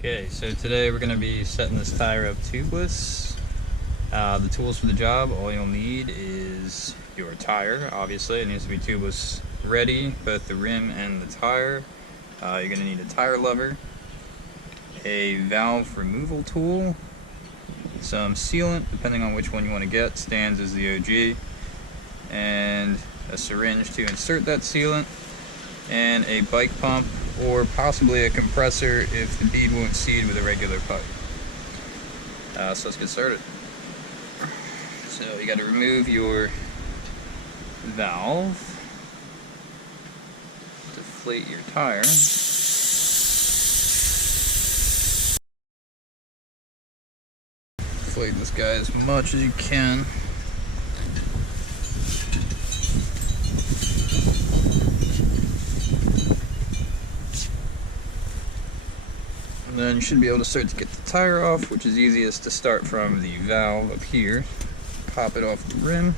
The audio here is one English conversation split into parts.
Okay, so today we're going to be setting this tire up tubeless. The tools for the job, all you'll need is your tire. Obviously it needs to be tubeless ready, both the rim and the tire. You're going to need a tire lever, a valve removal tool, some sealant depending on which one you want to get. Stands is the OG, and a syringe to insert that sealant, and a bike pump or possibly a compressor if the bead won't seed with a regular pipe. So let's get started. So you got to remove your valve, deflate your tire, deflate this guy as much as you can. And then you should be able to start to get the tire off, which is easiest to start from the valve up here. Pop it off the rim.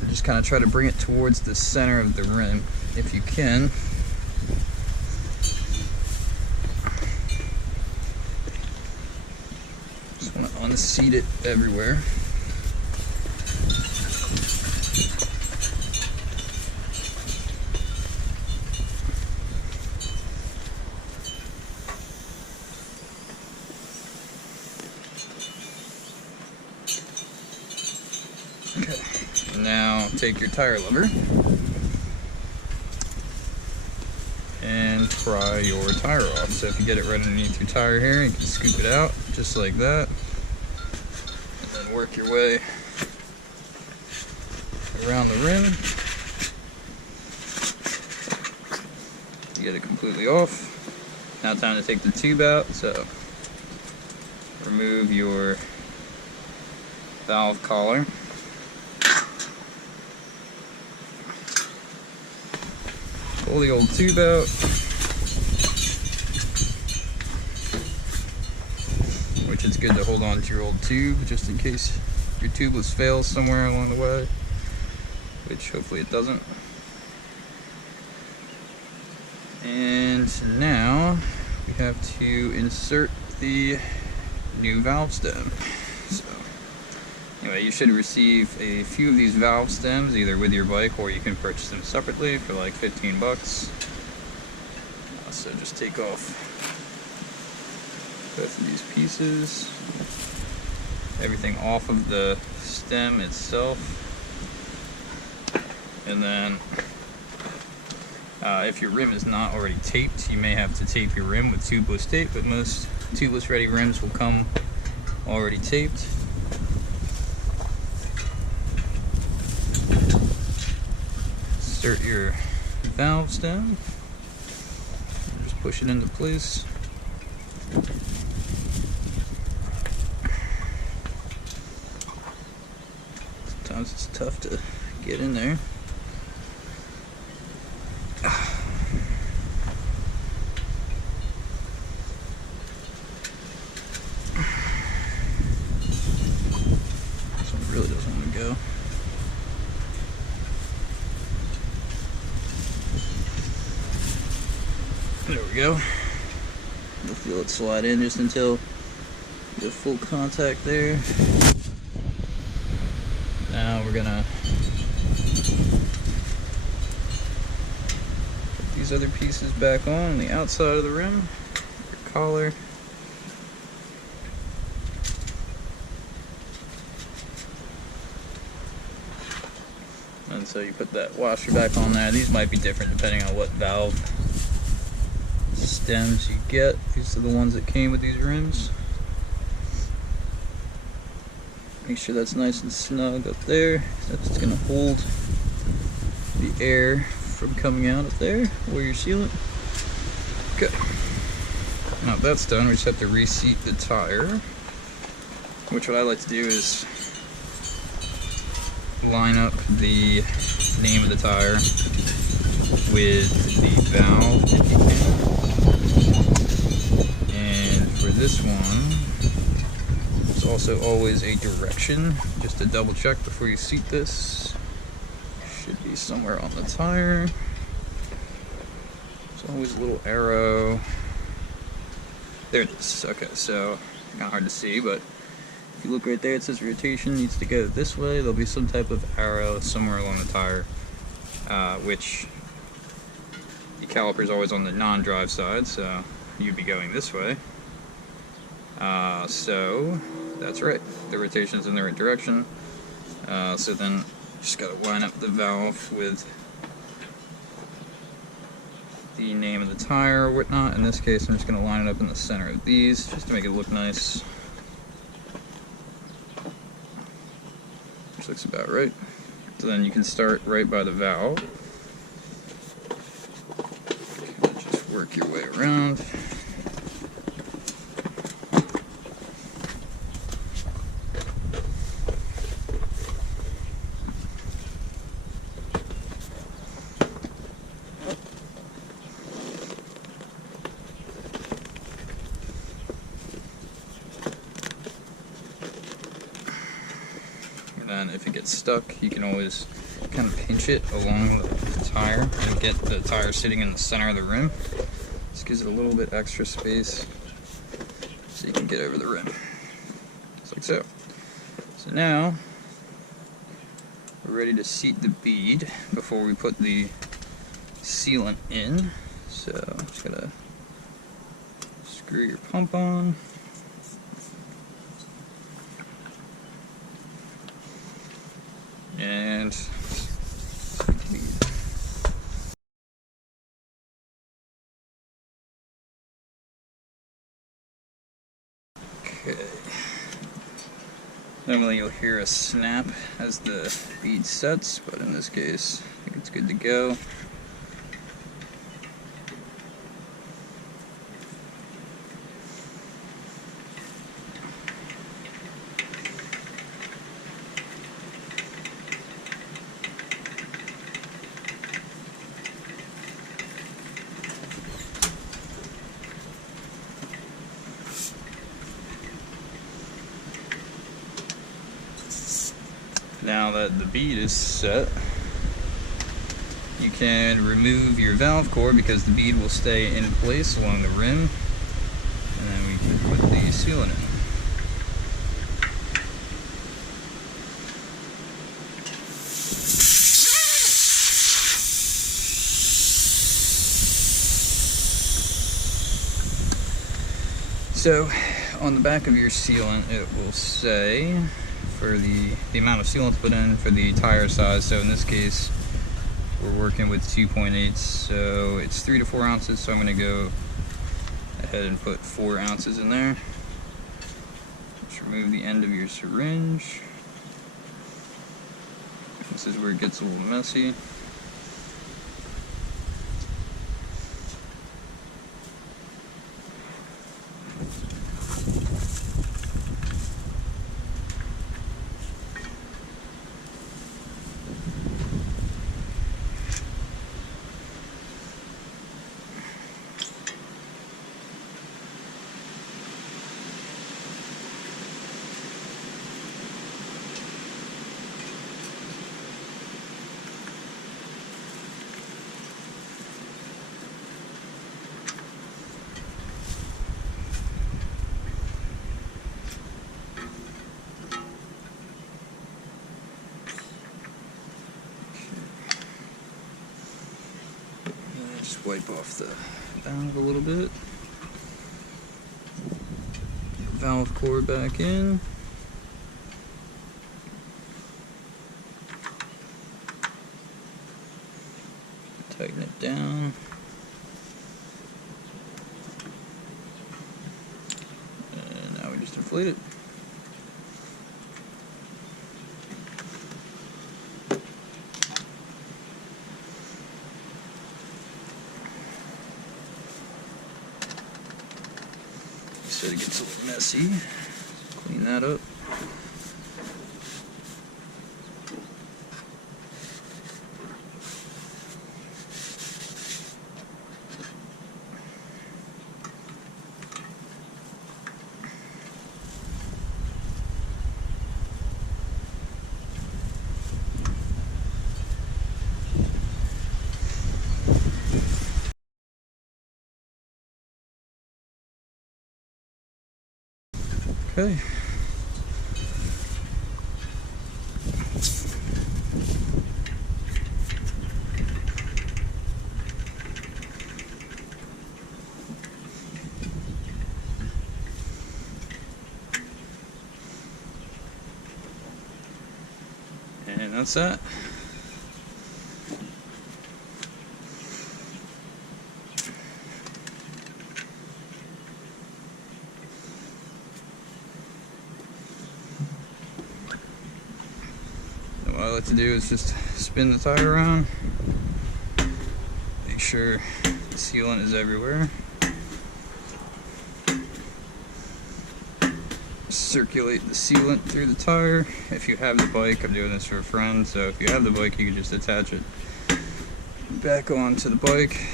And just kind of try to bring it towards the center of the rim if you can. Just want to unseat it everywhere. Okay, now take your tire lever and pry your tire off. So if you get it right underneath your tire here, you can scoop it out just like that, and then work your way around the rim. You get it completely off. Now time to take the tube out. So remove your valve collar. Pull the old tube out, which it's good to hold on to your old tube just in case your tubeless fails somewhere along the way, which hopefully it doesn't. And now we have to insert the new valve stem. So anyway, you should receive a few of these valve stems either with your bike, or you can purchase them separately for like 15 bucks. So just take off both of these pieces, everything off of the stem itself, and then if your rim is not already taped, you may have to tape your rim with tubeless tape, but most tubeless ready rims will come already taped. Insert your valve stem, just push it into place. Sometimes it's tough to get in there. This one really doesn't want to go. There we go. You'll feel it slide in just until you get full contact there. Now we're gonna put these other pieces back on the outside of the rim, your collar. And so you put that washer back on there. These might be different depending on what valve stems you get. These are the ones that came with these rims. Make sure that's nice and snug up there. That's going to hold the air from coming out up there where your sealant. Okay. Now that's done, we just have to reseat the tire, which what I like to do is line up the name of the tire with the valve if you can. And for this one, there's also always a direction, just to double check before you seat this. Should be somewhere on the tire. There's always a little arrow. There it is. Okay, so kind of hard to see, but if you look right there, it says rotation needs to go this way. There'll be some type of arrow somewhere along the tire, which the caliper is always on the non-drive side, so you'd be going this way. So that's right. The rotation's in the right direction. So then just got to line up the valve with the name of the tire or whatnot. In this case, I'm just going to line it up in the center of these just to make it look nice. Which looks about right. So then you can start right by the valve. Just work your way around. And if it gets stuck, you can always kind of pinch it along the tire and get the tire sitting in the center of the rim. This gives it a little bit extra space so you can get over the rim. Just like so. So now, we're ready to seat the bead before we put the sealant in. So, just gotta screw your pump on. And okay. Normally you'll hear a snap as the bead sets, but in this case, I think it's good to go. Now that the bead is set, you can remove your valve cord because the bead will stay in place along the rim, and then we can put the sealant in. So on the back of your sealant it will say for the amount of sealant to put in for the tire size. So in this case we're working with 2.8, so it's 3 to 4 ounces, so I'm going to go ahead and put 4 ounces in there. Just remove the end of your syringe. This is where it gets a little messy. Just wipe off the valve a little bit. Valve cord back in. Tighten it down. And now we just inflate it. So it gets a little messy. Clean that up. Okay. And that's that. What I like to do is just spin the tire around, make sure the sealant is everywhere. Circulate the sealant through the tire. If you have the bike, I'm doing this for a friend, so if you have the bike, you can just attach it back onto the bike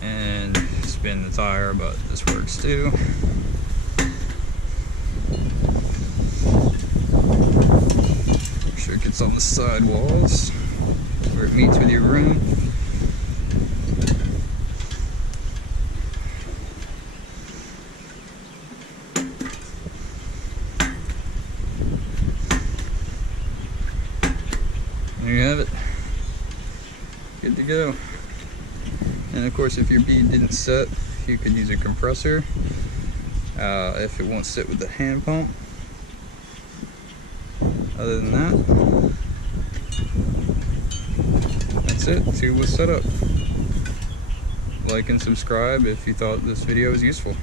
and spin the tire, but this works too. Make sure it gets on the side walls where it meets with your rim. There you have it. Good to go. And of course, if your bead didn't set, you could use a compressor if it won't sit with the hand pump. Other than that, that's it. Tubeless setup. Like and subscribe if you thought this video was useful.